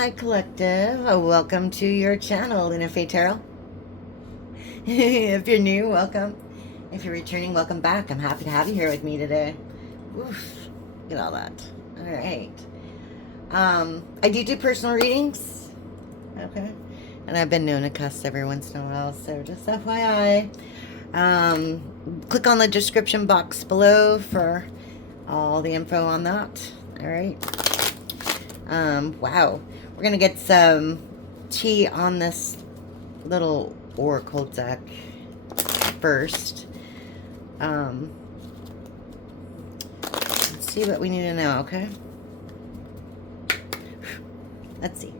Hi, Collective. Welcome to your channel, LunaFae Tarot. If you're new, welcome. If you're returning, welcome back. I'm happy to have you here with me today. Oof, look at all that. All right. I do personal readings. Okay. And I've been known to cuss every once in a while, so just FYI. Click on the description box below for all the info on that. All right. Wow. We're going to get some tea on this little oracle deck first. Let's see what we need to know, okay? Let's see.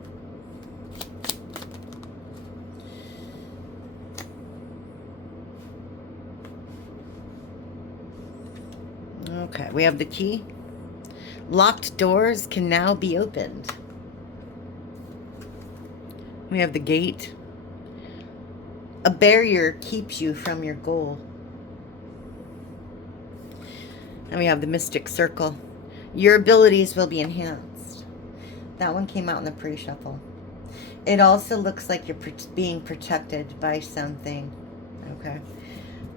Okay, we have the key. Locked doors can now be opened. We have the gate. A barrier keeps you from your goal. And we have the mystic circle. Your abilities will be enhanced. That one came out in the pre-shuffle. It also looks like you're being protected by something. Okay.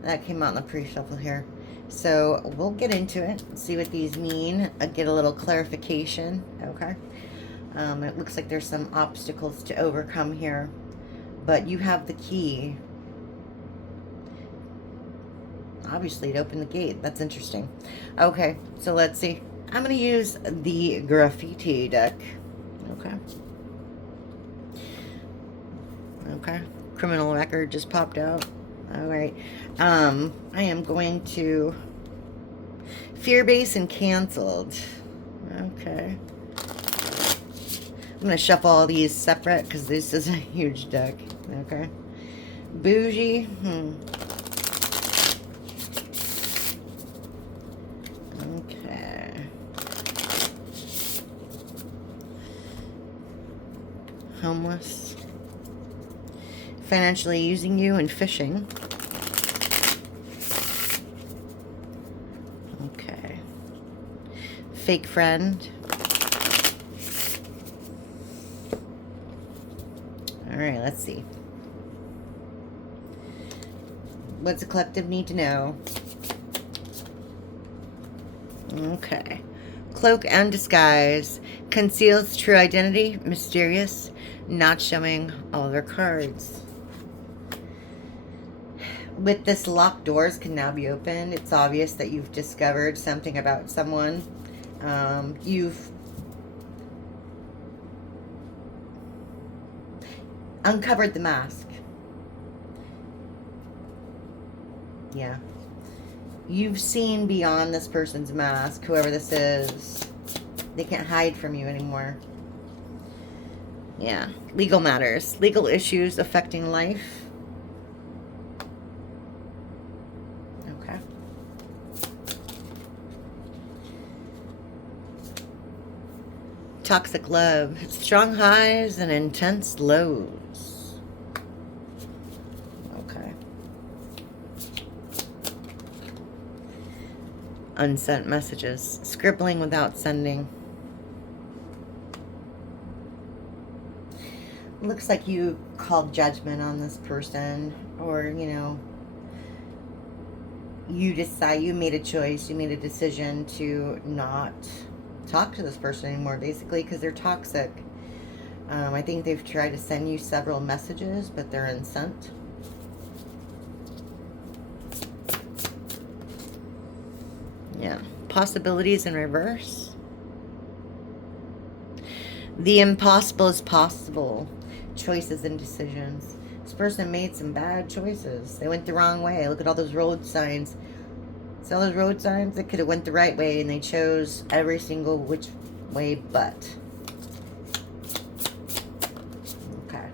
That came out in the pre-shuffle here. So we'll get into it, see what these mean, get a little clarification. Okay. It looks like there's some obstacles to overcome here, but you have the key, obviously, to open the gate. That's interesting. Okay, so let's see. I'm going to use the graffiti deck. Okay. Okay. Criminal record just popped out. All right. I am going to fear base and canceled. Okay. I'm going to shuffle all these separate because this is a huge deck. Okay. Bougie. Okay. Homeless. Financially using you and fishing. Okay. Fake friend. All right, let's see. What's the collective need to know? Okay. Cloak and disguise. Conceals true identity. Mysterious. Not showing all their cards. With this, locked doors can now be opened. It's obvious that you've discovered something about someone. You've uncovered the mask. Yeah. You've seen beyond this person's mask, whoever this is. They can't hide from you anymore. Yeah. Legal matters. Legal issues affecting life. Okay. Toxic love. Strong highs and intense lows. Okay. Unsent messages. Scribbling without sending. Looks like you called judgment on this person, or, you know, you made a choice, you made a decision to not talk to this person anymore, basically, because they're toxic. I think they've tried to send you several messages, but they're unsent. Yeah. Possibilities in reverse. The impossible is possible. Choices and decisions. This person made some bad choices. They went the wrong way. Look at all those road signs. See all those road signs? They could have went the right way, and they chose every single which way but. Okay.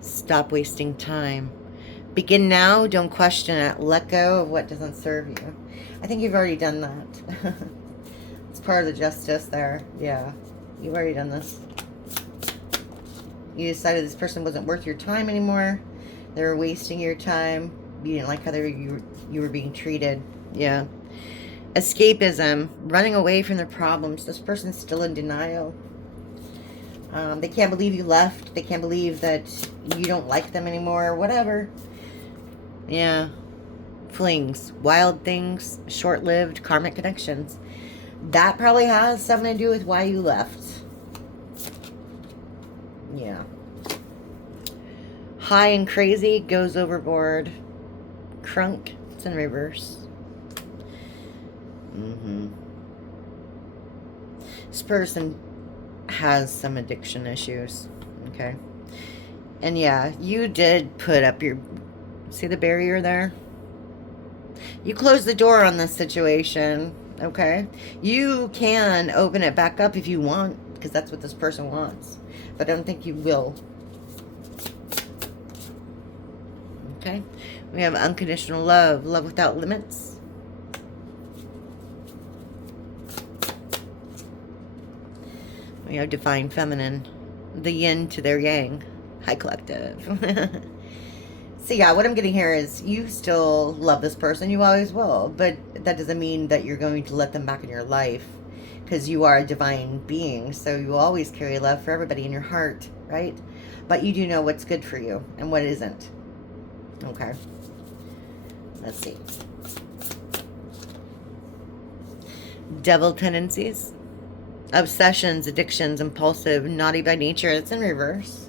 Stop wasting time. Begin now. Don't question it. Let go of what doesn't serve you. I think you've already done that. It's part of the justice there. Yeah. You've already done this. You decided this person wasn't worth your time anymore. They were wasting your time. You didn't like how you were being treated. Yeah. Escapism. Running away from their problems. This person's still in denial. They can't believe you left. They can't believe that you don't like them anymore. Whatever. Yeah. Flings. Wild things. Short-lived karmic connections. That probably has something to do with why you left. Yeah. High and crazy. Goes overboard. Crunk. It's in reverse. This person has some addiction issues. Okay. And yeah, you did put up your... See the barrier there? You closed the door on this situation. Okay. You can open it back up if you want, because that's what this person wants. But I don't think you will. Okay. We have unconditional love. Love without limits. We have divine feminine. The yin to their yang. High collective. So yeah, what I'm getting here is you still love this person. You always will. But that doesn't mean that you're going to let them back in your life. Because you are a divine being. So you always carry love for everybody in your heart. Right? But you do know what's good for you and what isn't. Okay. Let's see. Devil tendencies. Obsessions, addictions, impulsive, naughty by nature. It's in reverse.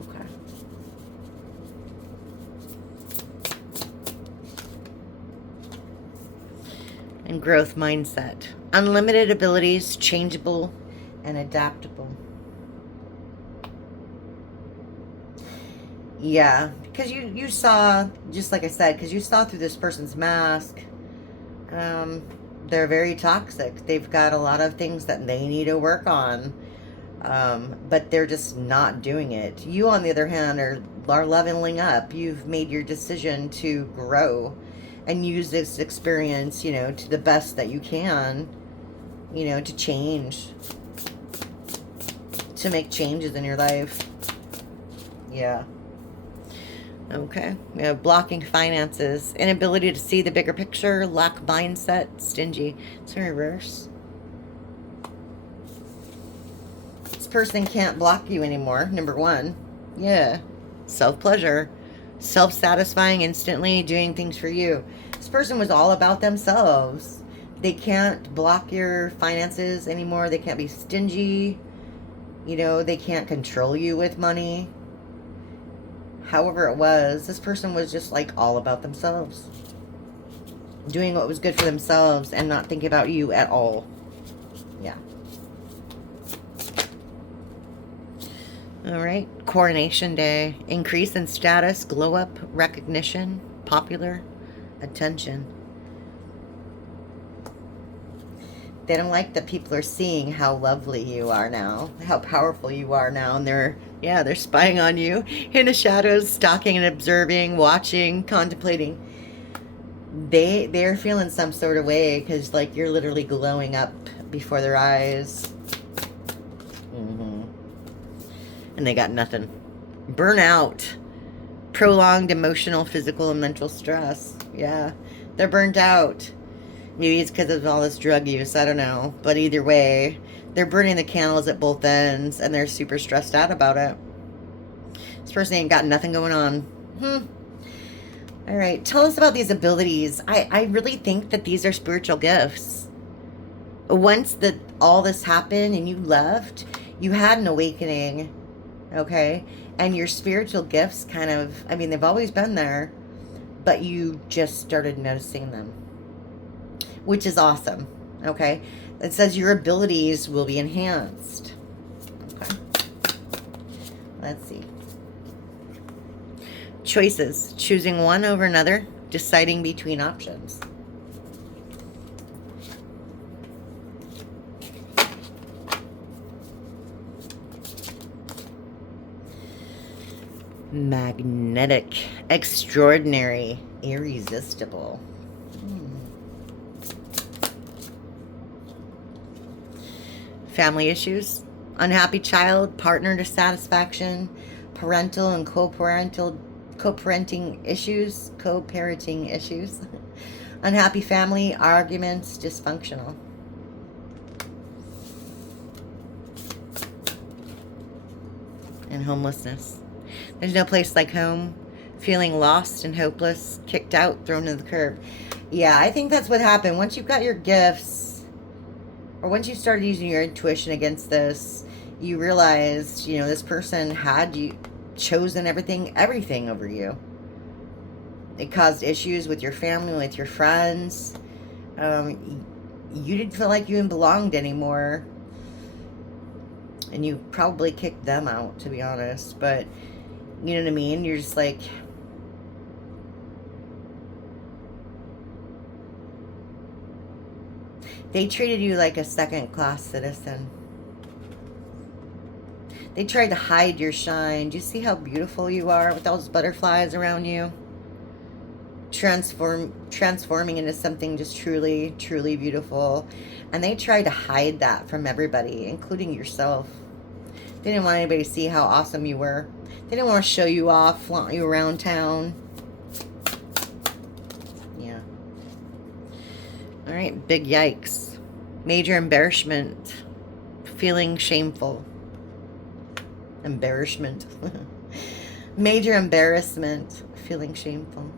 Okay. And growth mindset. Unlimited abilities, changeable and adaptable. Yeah, because you saw, just like I said, because you saw through this person's mask, they're very toxic. They've got a lot of things that they need to work on, but they're just not doing it. You, on the other hand, are leveling up. You've made your decision to grow and use this experience, to the best that you can, to change, to make changes in your life. Yeah. Okay, we have blocking finances, inability to see the bigger picture, lack mindset, stingy. It's in reverse. This person can't block you anymore, number one. Yeah, self-pleasure, self-satisfying instantly, doing things for you. This person was all about themselves. They can't block your finances anymore. They can't be stingy. They can't control you with money. However it was, this person was just like all about themselves. Doing what was good for themselves and not thinking about you at all. Yeah. All right. Coronation day. Increase in status, glow up, recognition, popular, attention. They don't like that people are seeing how lovely you are now, how powerful you are now, and they're spying on you in the shadows, stalking and observing, watching, contemplating. They're feeling some sort of way because, like, you're literally glowing up before their eyes. And they got nothing. Burnout. Prolonged emotional, physical, and mental stress. Yeah, they're burnt out. Maybe it's because of all this drug use. I don't know. But either way, they're burning the candles at both ends, and they're super stressed out about it. This person ain't got nothing going on. All right. Tell us about these abilities. I really think that these are spiritual gifts. Once all this happened and you left, you had an awakening. Okay? And your spiritual gifts kind of, they've always been there, but you just started noticing them. Which is awesome, okay? It says your abilities will be enhanced. Okay. Let's see. Choices. Choosing one over another. Deciding between options. Magnetic. Extraordinary. Irresistible. Family issues, unhappy child, partner dissatisfaction, parental and co-parenting issues, unhappy family, arguments, dysfunctional. and homelessness. There's no place like home. Feeling lost and hopeless, kicked out, thrown to the curb. Yeah, I think that's what happened. Once you've got your gifts, or once you started using your intuition against this, you realized, you know, this person had you chosen everything over you. It caused issues with your family, with your friends. You didn't feel like you belonged anymore. And you probably kicked them out, to be honest. But, you know what I mean? You're just like... They treated you like a second-class citizen. They tried to hide your shine. Do you see how beautiful you are with all those butterflies around you? Transforming into something just truly, truly beautiful. And they tried to hide that from everybody, including yourself. They didn't want anybody to see how awesome you were. They didn't want to show you off, flaunt you around town. Yeah. All right, big yikes. Major embarrassment. Feeling shameful. Embarrassment. Major embarrassment. Feeling shameful.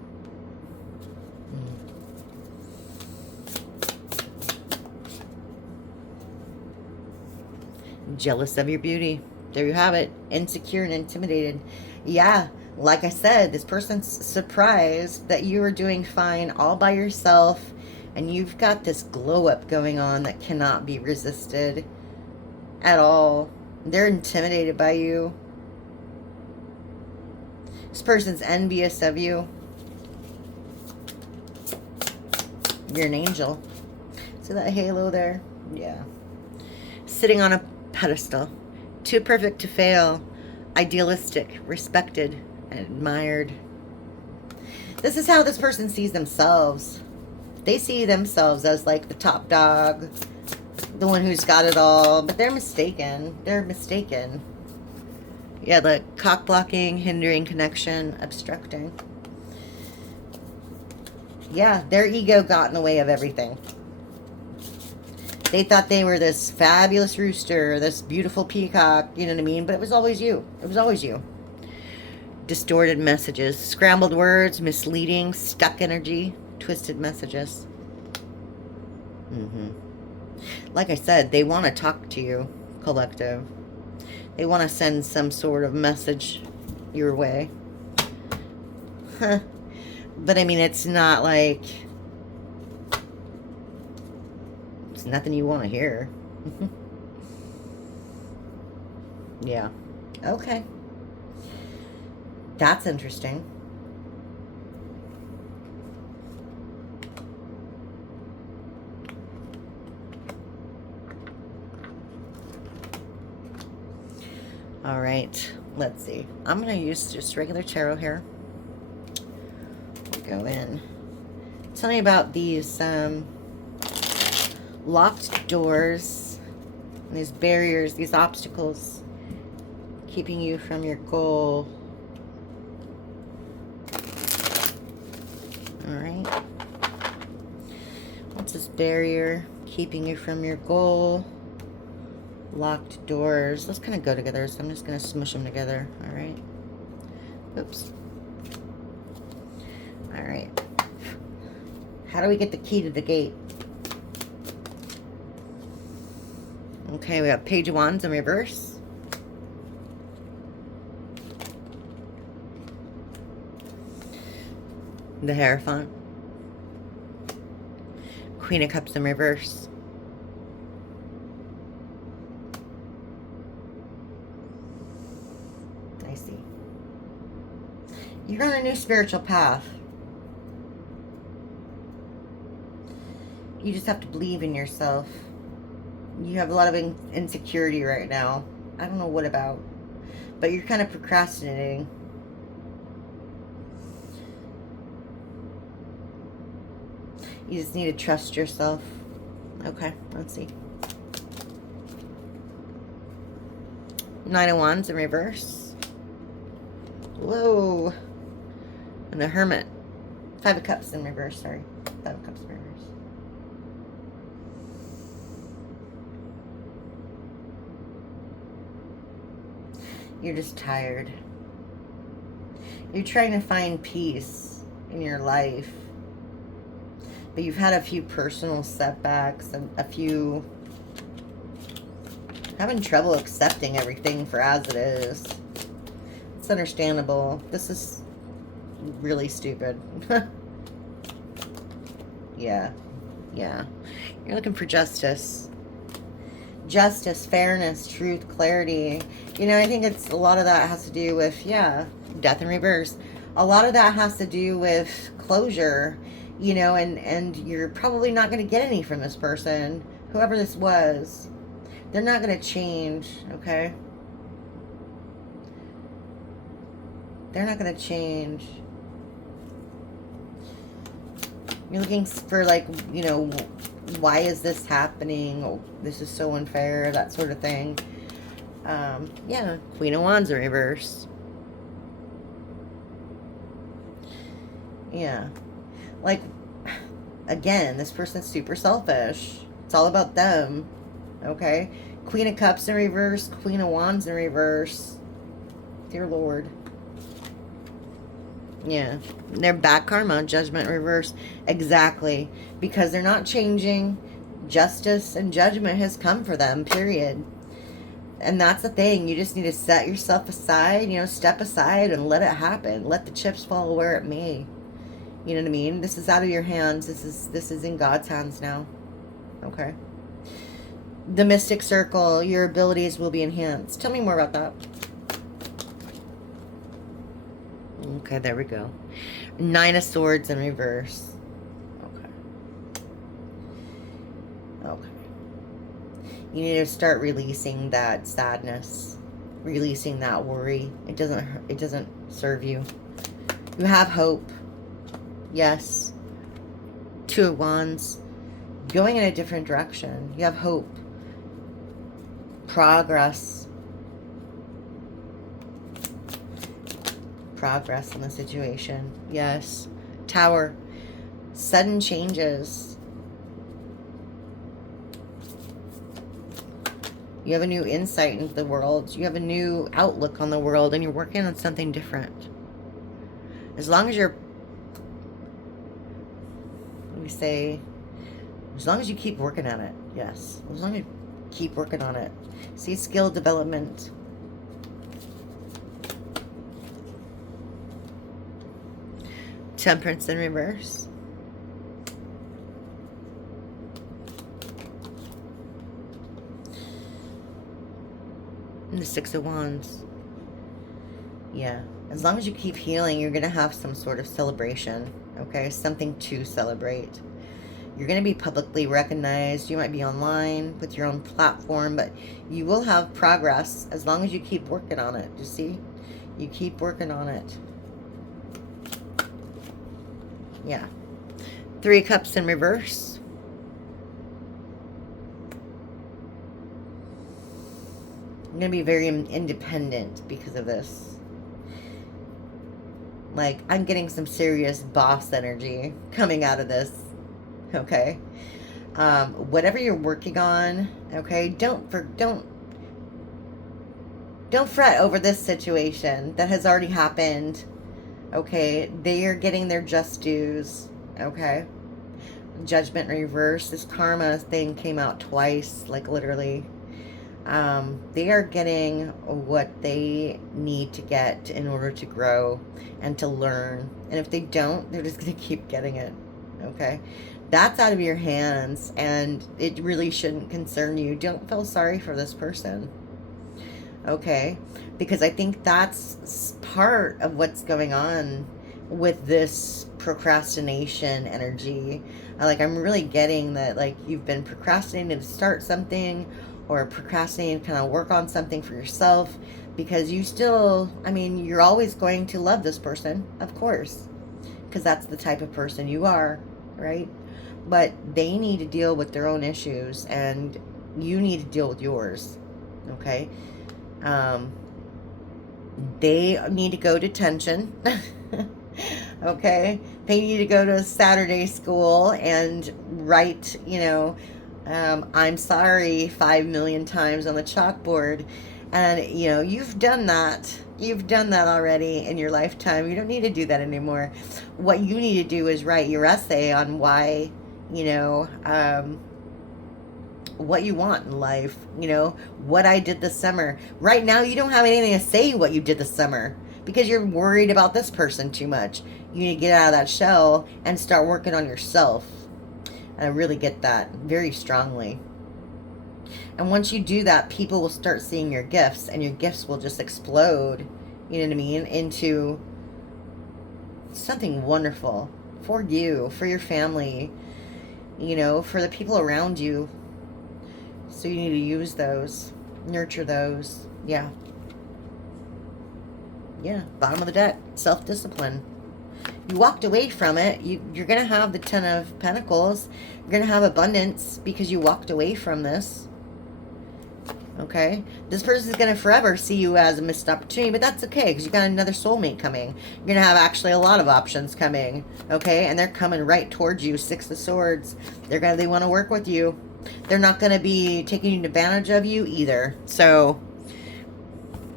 Jealous of your beauty. There you have it. Insecure and intimidated. Yeah, like I said, this person's surprised that you are doing fine all by yourself, and you've got this glow up going on that cannot be resisted at all. They're intimidated by you. This person's envious of you. You're an angel. See that halo there? Yeah. Sitting on a pedestal. Too perfect to fail. Idealistic, respected, and admired. This is how this person sees themselves. They see themselves as like the top dog, the one who's got it all, but they're mistaken. They're mistaken. Yeah, the cock blocking, hindering connection, obstructing. Yeah, their ego got in the way of everything. They thought they were this fabulous rooster, this beautiful peacock, you know what I mean? But it was always you. It was always you. Distorted messages, scrambled words, misleading, stuck energy, twisted messages. Like I said, they want to talk to you, collective. They want to send some sort of message your way. But I mean, it's not like... It's nothing you want to hear. Yeah. Okay. That's interesting. All right. Let's see. I'm going to use just regular tarot here. Go in. Tell me about these locked doors, these barriers, these obstacles keeping you from your goal. All right. What's this barrier keeping you from your goal? Locked doors. Let's kind of go together, so I'm just going to smush them together. All right. Oops. All right. How do we get the key to the gate? Okay, we have Page of Wands in reverse. The Hierophant. Queen of Cups in reverse. I see. You're on a new spiritual path. You just have to believe in yourself. You have a lot of insecurity right now. I don't know what about. But you're kind of procrastinating. You just need to trust yourself. Okay, let's see. Nine of Wands in reverse. Whoa. And the Hermit. Five of Cups in reverse, sorry. Five of Cups in reverse. You're just tired. You're trying to find peace in your life. But you've had a few personal setbacks and a few... having trouble accepting everything for as it is. It's understandable. This is really stupid. Yeah. Yeah. You're looking for justice. Justice, fairness, truth, clarity. You know, I think it's a lot of that has to do with, yeah, death in reverse. A lot of that has to do with closure, you know, and you're probably not going to get any from this person, whoever this was. They're not going to change, okay? They're not going to change. You're looking for, like, you know, why is this happening? Oh, this is so unfair, that sort of thing. Yeah, Queen of Wands in reverse. Yeah. Like, again, this person's super selfish. It's all about them. Okay? Queen of Cups in reverse, Queen of Wands in reverse. Dear Lord. Yeah. They're back karma, judgment reverse. Exactly. Because they're not changing. Justice and judgment has come for them, period. And that's the thing. You just need to set yourself aside, you know, step aside and let it happen. Let the chips fall where it may. You know what I mean? This is out of your hands. This is in God's hands now. Okay? The Mystic Circle, your abilities will be enhanced. Tell me more about that. Okay, there we go. Nine of Swords in reverse. Okay. Okay. You need to start releasing that sadness, releasing that worry. It doesn't serve you. You have hope. Yes. Two of Wands. Going in a different direction. You have hope. Progress. Progress in the situation. Yes. Tower. Sudden changes. You have a new insight into the world. You have a new outlook on the world, and you're working on something different. As long as you're, let me say, as long as you keep working on it. Yes. As long as you keep working on it. See, skill development. Temperance in reverse. And the Six of Wands. Yeah. As long as you keep healing, you're going to have some sort of celebration. Okay? Something to celebrate. You're going to be publicly recognized. You might be online with your own platform, but you will have progress as long as you keep working on it. You see? You keep working on it. Yeah. Three of Cups in reverse. I'm going to be very independent because of this. Like, I'm getting some serious boss energy coming out of this. Okay? Whatever you're working on, okay, don't fret over this situation that has already happened. Okay, they are getting their just dues. Okay, Judgment reverse. This karma thing came out twice, like literally. They are getting what they need to get in order to grow and to learn. And if they don't, they're just going to keep getting it. Okay, that's out of your hands, and it really shouldn't concern you. Don't feel sorry for this person. Okay, because I think that's part of what's going on with this procrastination energy. I'm really getting that, like, you've been procrastinating to start something, or procrastinating to kind of work on something for yourself, because you still, I mean, you're always going to love this person, of course, because that's the type of person you are, right? But they need to deal with their own issues, and you need to deal with yours. Okay? They need to go to detention. Okay? They need to go to Saturday school and write, I'm sorry 5 million times on the chalkboard. And, you know, you've done that. You've done that already in your lifetime. You don't need to do that anymore. What you need to do is write your essay on why, you know, what you want in life, you know, what I did this summer. Right now, you don't have anything to say what you did this summer because you're worried about this person too much. You need to get out of that shell and start working on yourself. And I really get that very strongly. And once you do that, people will start seeing your gifts, and your gifts will just explode, you know what I mean, into something wonderful for you, for your family, you know, for the people around you. So you need to use those, nurture those. Yeah. Yeah, bottom of the deck, self-discipline. You walked away from it. You're going to have the Ten of Pentacles. You're going to have abundance because you walked away from this. Okay? This person is going to forever see you as a missed opportunity, but that's okay because you got another soulmate coming. You're going to have actually a lot of options coming. Okay? And they're coming right towards you. Six of Swords. They want to work with you. They're not going to be taking advantage of you either. So,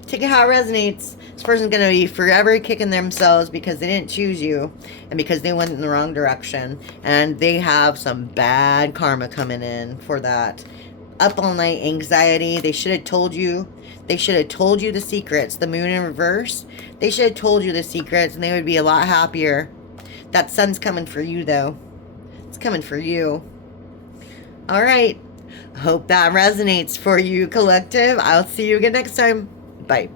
take it how it resonates. This person's going to be forever kicking themselves because they didn't choose you and because they went in the wrong direction. And they have some bad karma coming in for that. Up all night anxiety. They should have told you. They should have told you the secrets. The moon in reverse. They should have told you the secrets and they would be a lot happier. That sun's coming for you though. It's coming for you. All right. Hope that resonates for you, collective. I'll see you again next time. Bye.